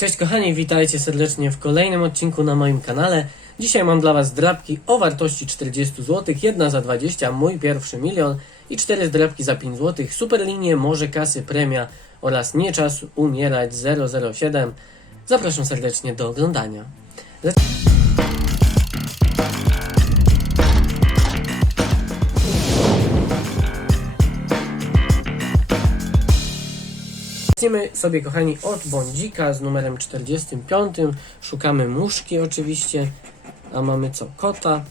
Cześć kochani, witajcie serdecznie w kolejnym odcinku na moim kanale. Dzisiaj mam dla Was drapki o wartości 40 zł, jedna za 20, mój pierwszy milion i cztery zdrapki za 5 zł, superlinie, może kasy, premia oraz nie czas umierać 007. Zapraszam serdecznie do oglądania. Lecimy sobie, kochani, od bądzika z numerem 45. Szukamy muszki oczywiście. A mamy co? Kota,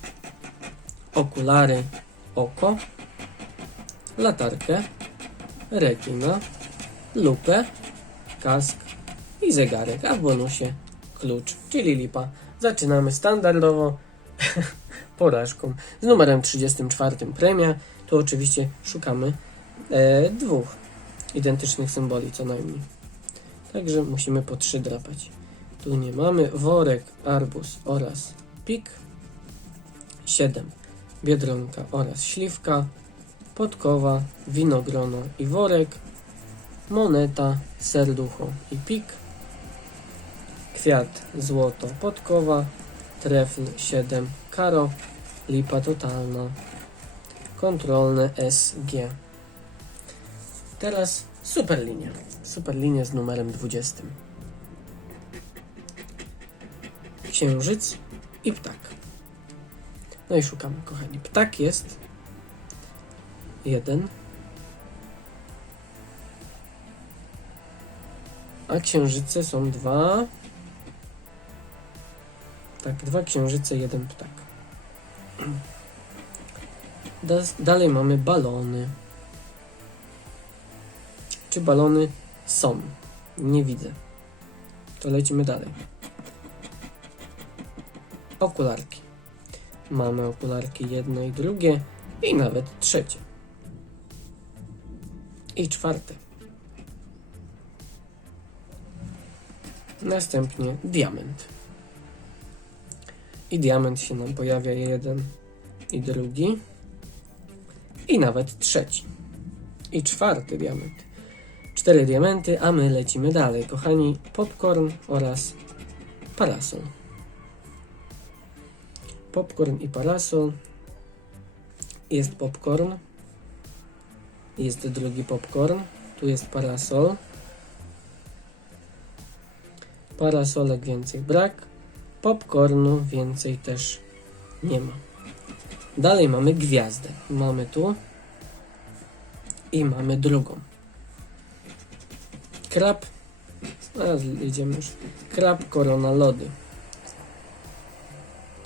okulary, oko, latarkę, rekina, lupę, kask i zegarek, a w bonusie klucz, czyli lipa. Zaczynamy standardowo porażką z numerem 34 premia. Tu oczywiście szukamy e, dwóch identycznych symboli co najmniej. Także musimy po trzy drapać. Tu nie mamy worek, arbuz oraz pik. 7. Biedronka oraz śliwka. Podkowa, winogrono i worek. Moneta, serducho i pik. Kwiat, złoto, podkowa. Trefl 7, karo. Lipa totalna. Kontrolne SG. Teraz superlinia. Superlinia z numerem 20. Księżyc i ptak. No i szukamy, kochani. Ptak jest jeden, a księżyce są dwa. Tak, dwa księżyce, jeden ptak. Da- Dalej mamy balony. Czy balony są? Nie widzę. To lecimy dalej. Okularki. Mamy okularki jedno i drugie i nawet trzecie. I czwarte. Następnie diament. I diament się nam pojawia jeden i drugi. I nawet trzeci. I czwarty diament. Cztery diamenty, a my lecimy dalej. Kochani, popcorn oraz parasol. Popcorn i parasol. Jest popcorn. Jest drugi popcorn. Tu jest parasol. Parasolek więcej brak. Popcornu więcej też nie ma. Dalej mamy gwiazdę. Mamy tu i mamy drugą. Krab. Zaraz idziemy już. Krab, korona, lody.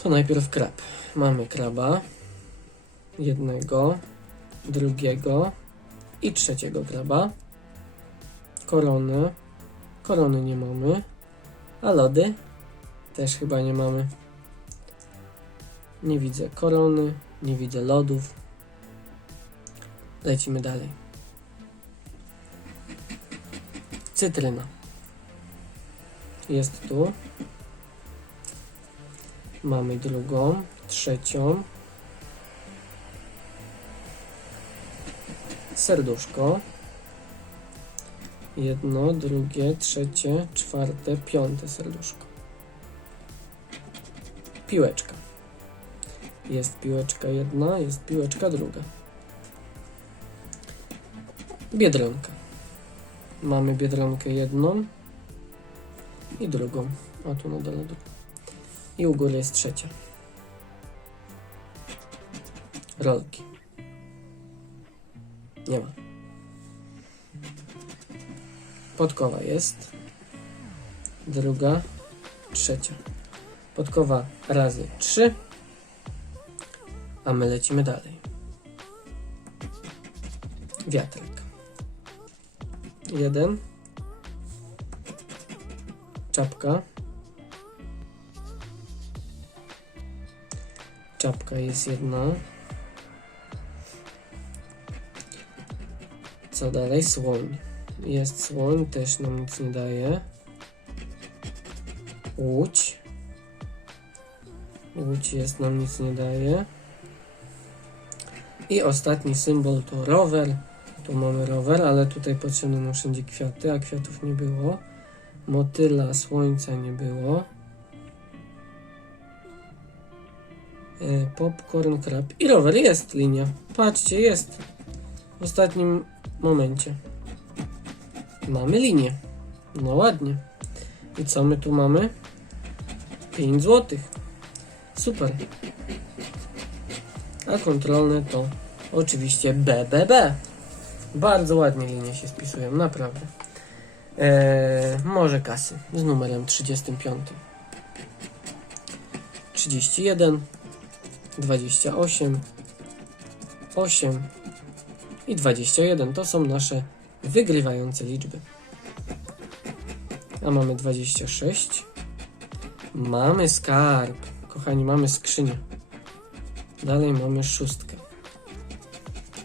To najpierw krab. Mamy kraba. Jednego, drugiego i trzeciego kraba. Korony. Korony nie mamy. A lody? Też chyba nie mamy. Nie widzę korony, nie widzę lodów. Lecimy dalej. Cytryna. Jest tu. Mamy drugą, trzecią. Serduszko. Jedno, drugie, trzecie, czwarte, piąte serduszko. Piłeczka. Jest piłeczka jedna, jest piłeczka druga. Biedronka. Mamy biedronkę jedną i drugą. A tu na dole. I u góry jest trzecia. Rolki. Nie ma. Podkowa jest. Druga, trzecia. Podkowa razy trzy. A my lecimy dalej. Wiatrak. Jeden. Czapka. Czapka jest jedna. Co dalej? Słoń. Jest słoń, też nam nic nie daje. Łódź. Łódź jest, nam nic nie daje. I ostatni symbol to rower. Tu mamy rower, ale tutaj potrzebne nam wszędzie kwiaty, a kwiatów nie było. Motyla, słońca nie było. E, popcorn, krab i rower. Jest linia. Patrzcie, jest. W ostatnim momencie. Mamy linię. No ładnie. I co my tu mamy? 5 zł. Super. A kontrolne to oczywiście BBB. Bardzo ładnie linie się spisują, naprawdę. Eee, może kasy z numerem 35. 31, 28, 8 i 21 to są nasze wygrywające liczby. A mamy 26. Mamy skarb. Kochani, mamy skrzynię. Dalej mamy szóstkę.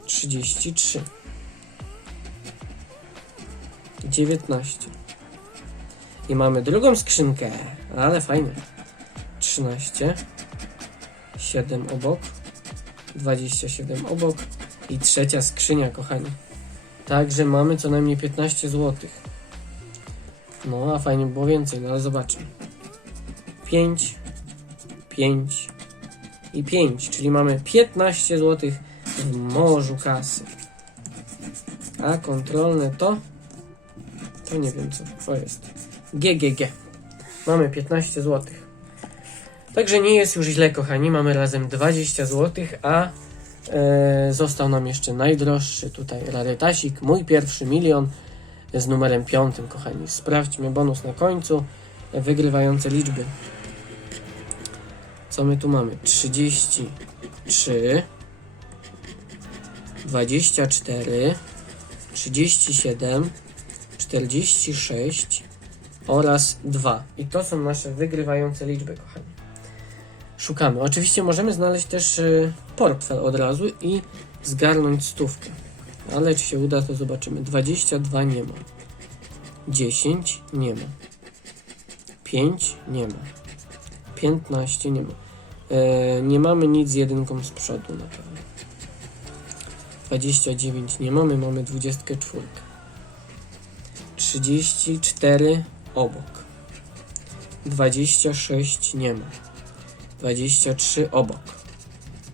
33. 19. I mamy drugą skrzynkę, ale fajne. 13. 7 obok. 27 obok. I trzecia skrzynia, kochani. Także mamy co najmniej 15 zł. No, a fajnie było więcej, no ale zobaczmy. 5, 5 i 5, czyli mamy 15 zł w morzu kasy. A kontrolne to to nie wiem co to jest. GGG. Mamy 15 zł. Także nie jest już źle, kochani. Mamy razem 20 zł, a e, został nam jeszcze najdroższy tutaj rarytasik. Mój pierwszy milion z numerem 5, kochani. Sprawdźmy bonus na końcu. Wygrywające liczby. Co my tu mamy? 33 24 37 46 oraz 2. I to są nasze wygrywające liczby, kochani. Szukamy. Oczywiście możemy znaleźć też y, portfel od razu i zgarnąć stówkę. Ale czy się uda, to zobaczymy. 22 nie ma. 10 nie ma. 5 nie ma. 15 nie ma. E, nie mamy nic z jedynką z przodu na pewno. 29 nie mamy, mamy 24. 34 obok. 26 nie ma. 23 obok.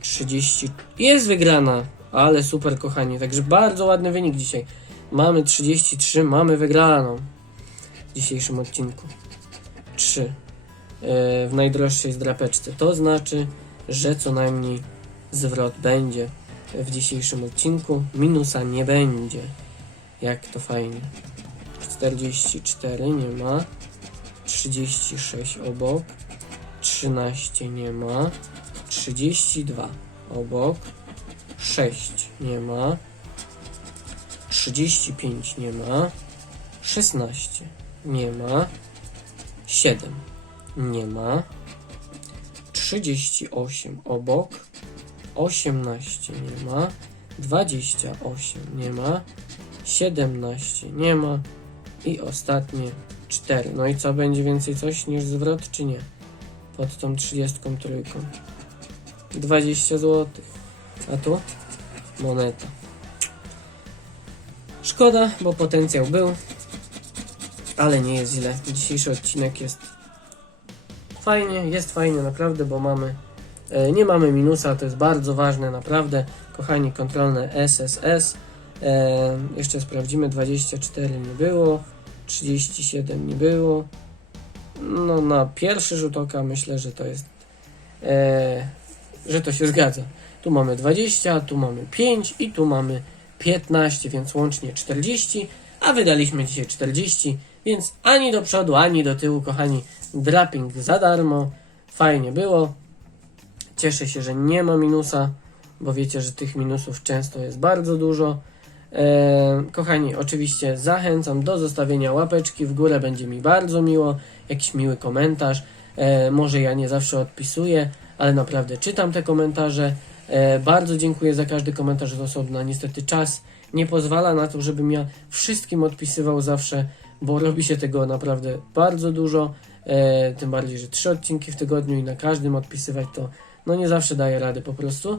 30 jest wygrana, ale super kochani. Także bardzo ładny wynik dzisiaj. Mamy 33, mamy wygraną w dzisiejszym odcinku. 3 e, w najdroższej zdrapeczce. To znaczy, że co najmniej zwrot będzie w dzisiejszym odcinku. Minusa nie będzie. Jak to fajnie. 44 nie ma. 36 obok. 13 nie ma. 32 obok. 6 nie ma. 35 nie ma. 16 nie ma. 7 nie ma. 38 obok. 18 nie ma. 28 nie ma. 17 nie ma. I ostatnie 4. No i co, będzie więcej coś niż zwrot, czy nie? Pod tą 33. 20 zł. A tu? Moneta. Szkoda, bo potencjał był, ale nie jest źle. Dzisiejszy odcinek jest fajnie, jest fajnie naprawdę, bo mamy e, nie mamy minusa, to jest bardzo ważne naprawdę. Kochani, kontrolne SSS. E, jeszcze sprawdzimy, 24 nie było, 37 nie było. No na pierwszy rzut oka myślę, że to jest, e, że to się zgadza. Tu mamy 20, tu mamy 5 i tu mamy 15, więc łącznie 40, a wydaliśmy dzisiaj 40, więc ani do przodu, ani do tyłu, kochani, draping za darmo. Fajnie było. Cieszę się, że nie ma minusa, bo wiecie, że tych minusów często jest bardzo dużo. E, kochani, oczywiście zachęcam do zostawienia łapeczki w górę, będzie mi bardzo miło. Jakiś miły komentarz. E, może ja nie zawsze odpisuję, ale naprawdę czytam te komentarze. E, bardzo dziękuję za każdy komentarz z osobna. Niestety czas nie pozwala na to, żebym ja wszystkim odpisywał zawsze, bo robi się tego naprawdę bardzo dużo. Tym bardziej, że trzy odcinki w tygodniu i na każdym odpisywać to no nie zawsze daje rady po prostu.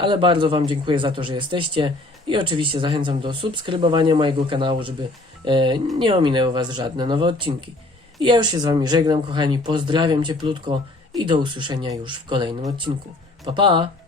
Ale bardzo Wam dziękuję za to, że jesteście i oczywiście zachęcam do subskrybowania mojego kanału, żeby e, nie ominęły Was żadne nowe odcinki. I ja już się z Wami żegnam, kochani. Pozdrawiam cieplutko i do usłyszenia już w kolejnym odcinku. Pa, pa!